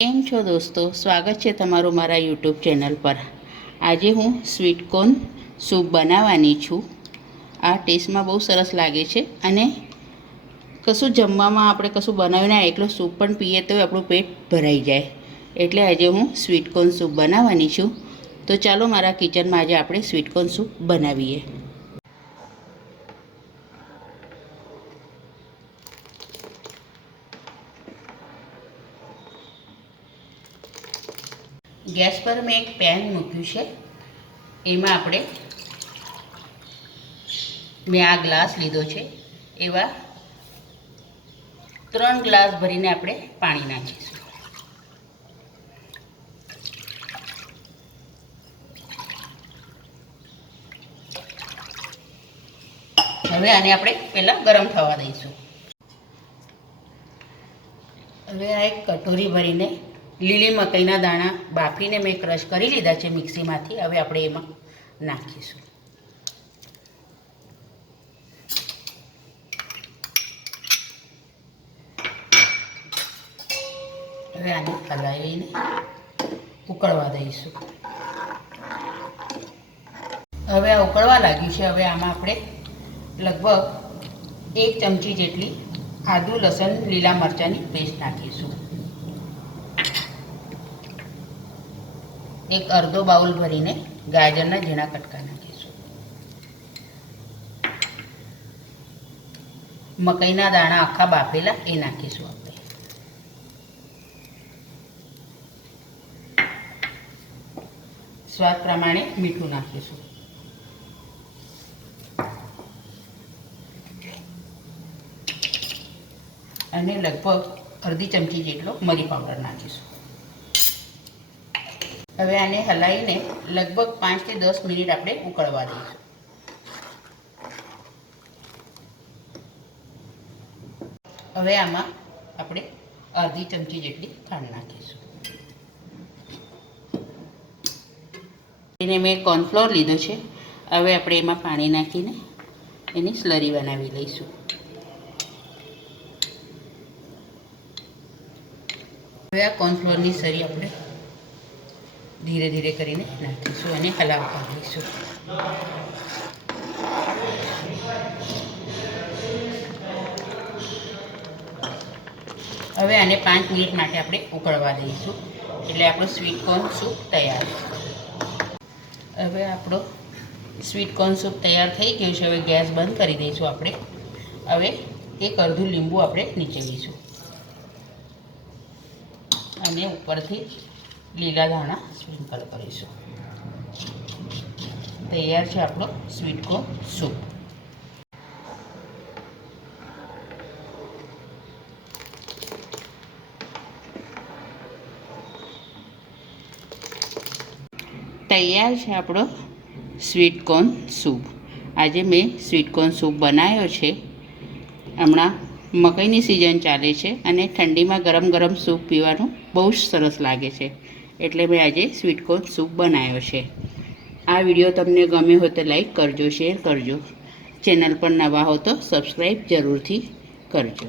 કેમ છો દોસ્તો, સ્વાગત છે તમારું મારા યુટ્યુબ ચેનલ પર। આજે હું સ્વીટ કોર્ન સૂપ બનાવવાની છું। આ ટેસ્ટમાં બહુ સરસ લાગે છે અને કશું જમવામાં આપણે કશું બનાવીને એકલો સૂપ પણ પીએ તો આપણું પેટ ભરાઈ જાય। એટલે આજે હું સ્વીટ કોર્ન સૂપ બનાવવાની છું। તો ચાલો મારા કિચનમાં આજે આપણે સ્વીટ કોર્ન સૂપ બનાવીએ। ગેસ પર મેં એક પેન મૂક્યું છે। એમાં આપણે મેં આ ગ્લાસ લીધો છે એવા 3 ગ્લાસ ભરીને આપણે પાણી નાખીશું। હવે આને આપણે પહેલાં ગરમ થવા દઈશું। હવે આ એક કટોરી ભરીને લીલી મકાઈના દાણા બાફીને મેં ક્રશ કરી લીધા છે મિક્સીમાંથી। હવે આપણે એમાં નાખીશું। હવે આને હલાવીને ઉકળવા દઈશું। હવે આ ઉકળવા લાગ્યું છે। હવે આમાં આપણે લગભગ 1 ચમચી જેટલી આદુ લસણ લીલા મરચાંની પેસ્ટ નાખીશું। એક અડધો બાઉલ ભરીને ગાજરના ઝીણા કટકા નાખીશું। મકાઈના દાણા આખા બાફેલા એ નાખીશું આપણે। સ્વાદ પ્રમાણે મીઠું નાખીશું। અને લગભગ અડધી ચમચી જેટલો મરી પાવડર નાખીશું। હવે આને હલાવીને લગભગ 5 થી 10 મિનિટ આપણે ઉકળવા દઈશું। હવે આમાં આપણે અડધી ચમચી જેટલી ખાંડ નાખીશું। એને મેં કોર્નફ્લોર લીધો છે। હવે આપણે એમાં પાણી નાખીને એની સ્લરી બનાવી લઈશું। હવે આ કોર્નફ્લોરની સ્લરી આપણે ધીરે ધીરે કરીને નાખીશું અને હલાવતા રહીશું। હવે આને 5 મિનિટ માટે આપણે ઉકળવા દઈશું એટલે આપણો સ્વીટ કોર્ન સૂપ તૈયાર છે। હવે આપણો સ્વીટ કોર્ન સૂપ તૈયાર થઈ ગયું છે। હવે ગેસ બંધ કરી દઈશું આપણે। હવે એક અડધું લીંબુ આપણે નીચોવીશું અને ઉપરથી લીલા ધાણા સ્પ્રિંકલ કરીશું। તૈયાર છે આપણો સ્વીટ કોર્ન સૂપ। તૈયાર છે આપણો સ્વીટ કોર્ન સૂપ। આજે મેં સ્વીટ કોર્ન સૂપ બનાવ્યો છે। હમણાં મકાઈની સિઝન ચાલે છે અને ઠંડીમાં ગરમ ગરમ સૂપ પીવાનું બહુ જ સરસ લાગે છે। એટલે મેં આજે સ્વીટ કોર્ન સૂપ બનાવ્યો છે। આ વિડીયો તમને ગમ્યો હોય તો લાઈક કરજો, શેર કરજો। ચેનલ પર નવા હો તો સબસ્ક્રાઈબ જરૂરથી કરજો।